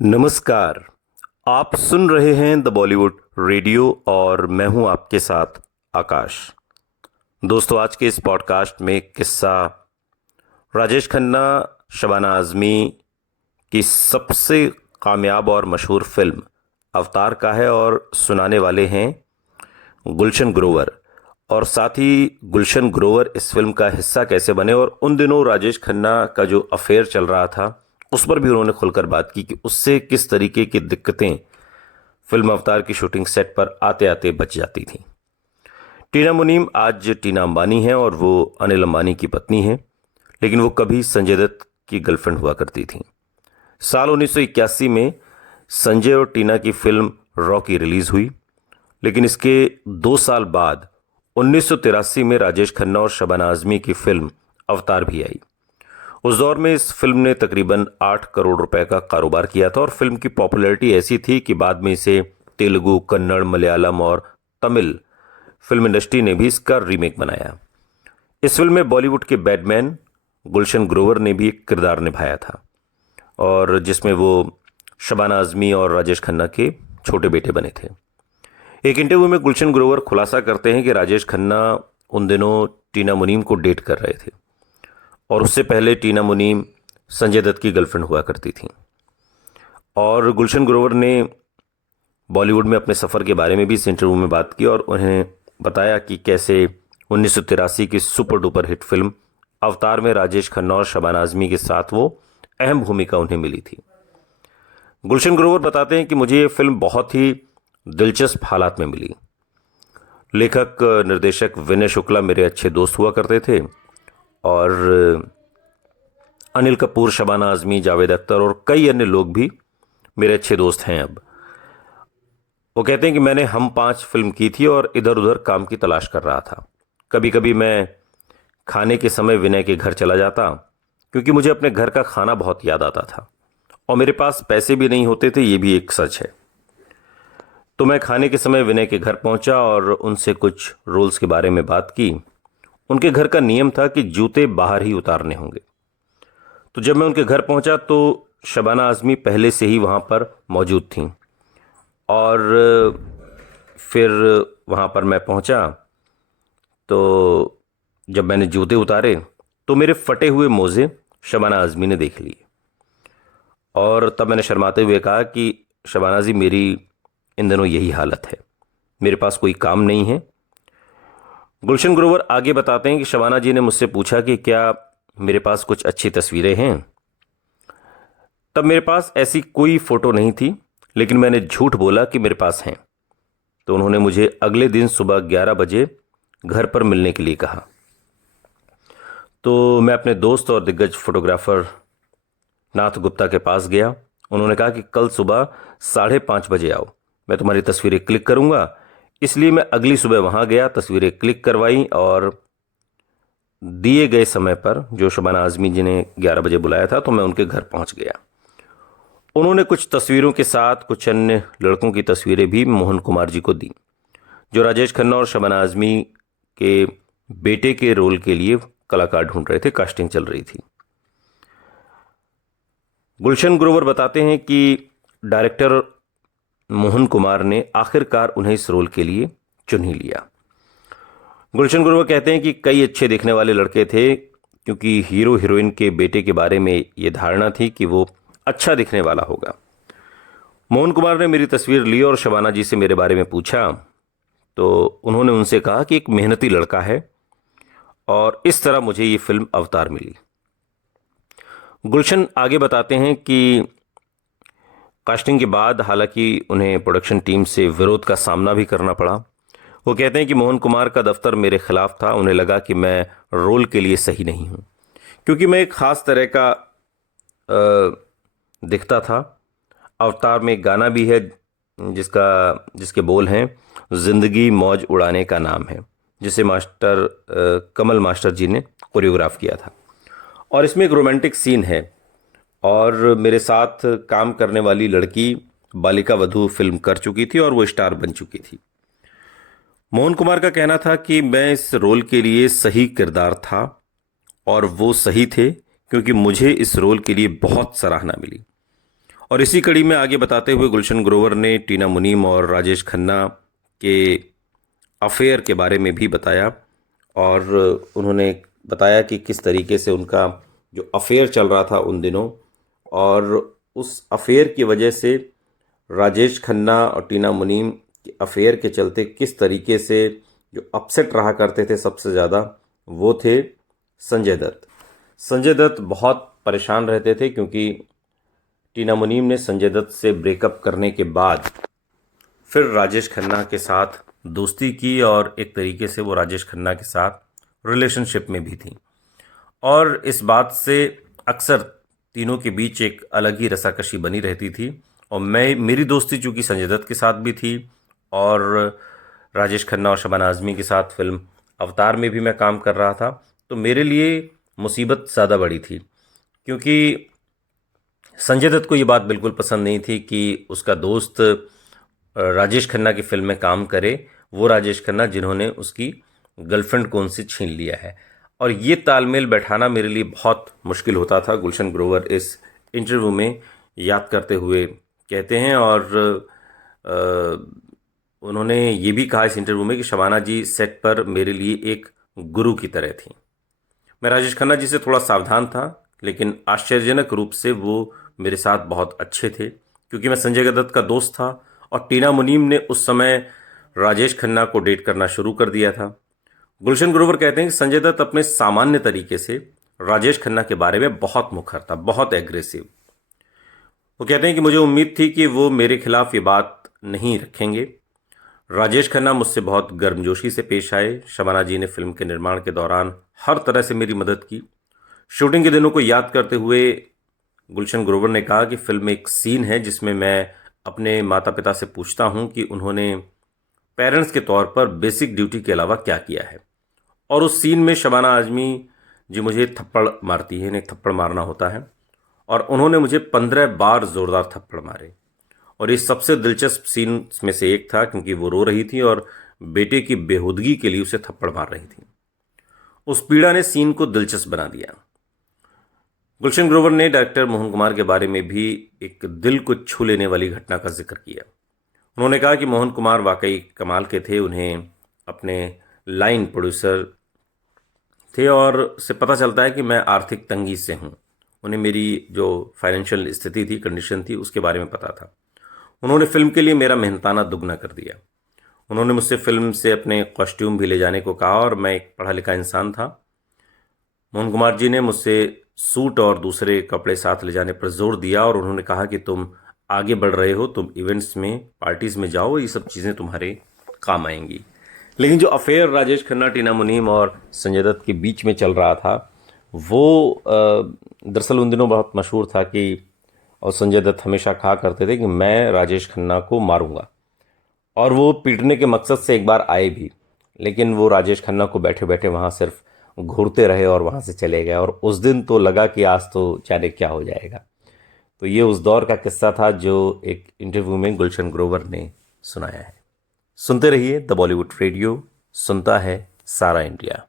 नमस्कार। आप सुन रहे हैं द बॉलीवुड रेडियो और मैं हूं आपके साथ आकाश। दोस्तों, आज के इस पॉडकास्ट में किस्सा राजेश खन्ना, शबाना आज़मी की सबसे कामयाब और मशहूर फिल्म अवतार का है और सुनाने वाले हैं गुलशन ग्रोवर। और साथ ही गुलशन ग्रोवर इस फिल्म का हिस्सा कैसे बने और उन दिनों राजेश खन्ना का जो अफेयर चल रहा था उस पर भी उन्होंने खुलकर बात की कि उससे किस तरीके की दिक्कतें फिल्म अवतार की शूटिंग सेट पर आते आते बच जाती थीं। टीना मुनीम आज टीना अंबानी हैं और वो अनिल अंबानी की पत्नी हैं, लेकिन वो कभी संजय दत्त की गर्लफ्रेंड हुआ करती थीं। साल 1981 में संजय और टीना की फिल्म रॉकी रिलीज हुई, लेकिन इसके 2 साल बाद 1983 में राजेश खन्ना और शबाना आज़मी की फिल्म अवतार भी आई। उस दौर में इस फिल्म ने तकरीबन 8 करोड़ रुपए का कारोबार किया था और फिल्म की पॉपुलैरिटी ऐसी थी कि बाद में इसे तेलुगु, कन्नड़, मलयालम और तमिल फिल्म इंडस्ट्री ने भी इसका रीमेक बनाया। इस फिल्म में बॉलीवुड के बैडमैन गुलशन ग्रोवर ने भी एक किरदार निभाया था और जिसमें वो शबाना आज़मी और राजेश खन्ना के छोटे बेटे बने थे। एक इंटरव्यू में गुलशन ग्रोवर खुलासा करते हैं कि राजेश खन्ना उन दिनों टीना मुनीम को डेट कर रहे थे और उससे पहले टीना मुनीम संजय दत्त की गर्लफ्रेंड हुआ करती थी। और गुलशन ग्रोवर ने बॉलीवुड में अपने सफ़र के बारे में भी इस इंटरव्यू में बात की और उन्हें बताया कि कैसे 1983 की सुपर डुपर हिट फिल्म अवतार में राजेश खन्ना और शबाना आज़मी के साथ वो अहम भूमिका उन्हें मिली थी। गुलशन ग्रोवर बताते हैं कि मुझे ये फिल्म बहुत ही दिलचस्प हालात में मिली। लेखक निर्देशक विनय शुक्ला मेरे अच्छे दोस्त हुआ करते थे और अनिल कपूर, शबाना आज़मी, जावेद अख्तर और कई अन्य लोग भी मेरे अच्छे दोस्त हैं अब। वो कहते हैं कि मैंने हम 5 फिल्म की थी और इधर उधर काम की तलाश कर रहा था। कभी कभी मैं खाने के समय विनय के घर चला जाता क्योंकि मुझे अपने घर का खाना बहुत याद आता था और मेरे पास पैसे भी नहीं होते थे, ये भी एक सच है। तो मैं खाने के समय विनय के घर पहुंचा और उनसे कुछ रोल्स के बारे में बात की। उनके घर का नियम था कि जूते बाहर ही उतारने होंगे। तो जब मैं उनके घर पहुंचा तो शबाना आज़मी पहले से ही वहां पर मौजूद थीं और फिर वहां पर मैं पहुंचा तो जब मैंने जूते उतारे तो मेरे फटे हुए मोज़े शबाना आज़मी ने देख लिए और तब मैंने शर्माते हुए कहा कि शबाना जी, मेरी इन दिनों यही हालत है, मेरे पास कोई काम नहीं है। गुलशन ग्रोवर आगे बताते हैं कि शबाना जी ने मुझसे पूछा कि क्या मेरे पास कुछ अच्छी तस्वीरें हैं। तब मेरे पास ऐसी कोई फ़ोटो नहीं थी, लेकिन मैंने झूठ बोला कि मेरे पास हैं। तो उन्होंने मुझे अगले दिन सुबह 11 बजे घर पर मिलने के लिए कहा। तो मैं अपने दोस्त और दिग्गज फोटोग्राफर नाथ गुप्ता के पास गया। उन्होंने कहा कि कल सुबह 5:30 बजे आओ, मैं तुम्हारी तस्वीरें क्लिक करूंगा। इसलिए मैं अगली सुबह वहां गया, तस्वीरें क्लिक करवाई और दिए गए समय पर जो शबाना आज़मी जी ने 11 बजे बुलाया था तो मैं उनके घर पहुंच गया। उन्होंने कुछ तस्वीरों के साथ कुछ अन्य लड़कों की तस्वीरें भी मोहन कुमार जी को दी, जो राजेश खन्ना और शबाना आज़मी के बेटे के रोल के लिए कलाकार ढूंढ रहे थे, कास्टिंग चल रही थी। गुलशन ग्रोवर बताते हैं कि डायरेक्टर मोहन कुमार ने आखिरकार उन्हें इस रोल के लिए चुन ही लिया। गुलशन ग्रोवर कहते हैं कि कई अच्छे दिखने वाले लड़के थे, क्योंकि हीरो हीरोइन के बेटे के बारे में ये धारणा थी कि वो अच्छा दिखने वाला होगा। मोहन कुमार ने मेरी तस्वीर ली और शबाना जी से मेरे बारे में पूछा तो उन्होंने उनसे कहा कि एक मेहनती लड़का है और इस तरह मुझे ये फिल्म अवतार मिली। गुलशन आगे बताते हैं कि कास्टिंग के बाद हालांकि उन्हें प्रोडक्शन टीम से विरोध का सामना भी करना पड़ा। वो कहते हैं कि मोहन कुमार का दफ्तर मेरे खिलाफ था। उन्हें लगा कि मैं रोल के लिए सही नहीं हूँ, क्योंकि मैं एक ख़ास तरह का दिखता था। अवतार में एक गाना भी है जिसके बोल हैं, ज़िंदगी मौज उड़ाने का नाम है, जिसे कमल मास्टर जी ने कोरियोग्राफ किया था। और इसमें एक रोमांटिक सीन है और मेरे साथ काम करने वाली लड़की बालिका वधू फिल्म कर चुकी थी और वो स्टार बन चुकी थी। मोहन कुमार का कहना था कि मैं इस रोल के लिए सही किरदार था और वो सही थे, क्योंकि मुझे इस रोल के लिए बहुत सराहना मिली और इसी कड़ी में आगे बताते हुए गुलशन ग्रोवर ने टीना मुनीम और राजेश खन्ना के अफेयर के बारे में भी बताया और उन्होंने बताया कि किस तरीके से उनका जो अफेयर चल रहा था उन दिनों, और उस अफेयर की वजह से राजेश खन्ना और टीना मुनीम के अफेयर के चलते किस तरीके से जो अपसेट रहा करते थे सबसे ज़्यादा, वो थे संजय दत्त। संजय दत्त बहुत परेशान रहते थे क्योंकि टीना मुनीम ने संजय दत्त से ब्रेकअप करने के बाद फिर राजेश खन्ना के साथ दोस्ती की और एक तरीके से वो राजेश खन्ना के साथ रिलेशनशिप में भी थी, और इस बात से अक्सर तीनों के बीच एक अलग ही रसाकशी बनी रहती थी। और मेरी दोस्ती चूँकि संजय दत्त के साथ भी थी और राजेश खन्ना और शबाना आज़मी के साथ फिल्म अवतार में भी मैं काम कर रहा था, तो मेरे लिए मुसीबत ज़्यादा बड़ी थी क्योंकि संजय दत्त को ये बात बिल्कुल पसंद नहीं थी कि उसका दोस्त राजेश खन्ना की फिल्म में काम करे, वो राजेश खन्ना जिन्होंने उसकी गर्लफ्रेंड को उनसे छीन लिया है। और ये तालमेल बैठाना मेरे लिए बहुत मुश्किल होता था, गुलशन ग्रोवर इस इंटरव्यू में याद करते हुए कहते हैं। और उन्होंने ये भी कहा इस इंटरव्यू में कि शबाना जी सेट पर मेरे लिए एक गुरु की तरह थी। मैं राजेश खन्ना जी से थोड़ा सावधान था, लेकिन आश्चर्यजनक रूप से वो मेरे साथ बहुत अच्छे थे क्योंकि मैं संजय दत्त का दोस्त था और टीना मुनीम ने उस समय राजेश खन्ना को डेट करना शुरू कर दिया था। गुलशन ग्रोवर कहते हैं कि संजय दत्त अपने सामान्य तरीके से राजेश खन्ना के बारे में बहुत मुखर था, बहुत एग्रेसिव। वो कहते हैं कि मुझे उम्मीद थी कि वो मेरे खिलाफ ये बात नहीं रखेंगे। राजेश खन्ना मुझसे बहुत गर्मजोशी से पेश आए। शबाना जी ने फिल्म के निर्माण के दौरान हर तरह से मेरी मदद की। शूटिंग के दिनों को याद करते हुए गुलशन ग्रोवर ने कहा कि फिल्म में एक सीन है जिसमें मैं अपने माता पिता से पूछता हूं कि उन्होंने पेरेंट्स के तौर पर बेसिक ड्यूटी के अलावा क्या किया है, और उस सीन में शबाना आज़मी जी मुझे थप्पड़ मारती है, इन्हें थप्पड़ मारना होता है, और उन्होंने मुझे 15 बार ज़ोरदार थप्पड़ मारे। और ये सबसे दिलचस्प सीन में से एक था क्योंकि वो रो रही थी और बेटे की बेहूदगी के लिए उसे थप्पड़ मार रही थी। उस पीड़ा ने सीन को दिलचस्प बना दिया। गुलशन ग्रोवर ने डायरेक्टर मोहन कुमार के बारे में भी एक दिल को छू लेने वाली घटना का जिक्र किया। उन्होंने कहा कि मोहन कुमार वाकई कमाल के थे। उन्हें अपने लाइन प्रोड्यूसर थे और से पता चलता है कि मैं आर्थिक तंगी से हूँ। उन्हें मेरी जो फाइनेंशियल स्थिति थी, कंडीशन थी, उसके बारे में पता था। उन्होंने फिल्म के लिए मेरा मेहनताना दुगना कर दिया। उन्होंने मुझसे फिल्म से अपने कॉस्ट्यूम भी ले जाने को कहा और मैं एक पढ़ा लिखा इंसान था। मोहन कुमार जी ने मुझसे सूट और दूसरे कपड़े साथ ले जाने पर जोर दिया और उन्होंने कहा कि तुम आगे बढ़ रहे हो, तुम इवेंट्स में, पार्टीज़ में जाओ, ये सब चीज़ें तुम्हारे काम आएंगी। लेकिन जो अफेयर राजेश खन्ना, टीना मुनीम और संजय दत्त के बीच में चल रहा था वो दरअसल उन दिनों बहुत मशहूर था कि, और संजय दत्त हमेशा कहा करते थे कि मैं राजेश खन्ना को मारूंगा, और वो पीटने के मकसद से एक बार आए भी, लेकिन वो राजेश खन्ना को बैठे बैठे वहाँ सिर्फ घूरते रहे और वहाँ से चले गए। और उस दिन तो लगा कि आज तो जाने क्या हो जाएगा। तो ये उस दौर का किस्सा था जो एक इंटरव्यू में गुलशन ग्रोवर ने सुनाया है। सुनते रहिए द बॉलीवुड रेडियो, सुनता है सारा इंडिया।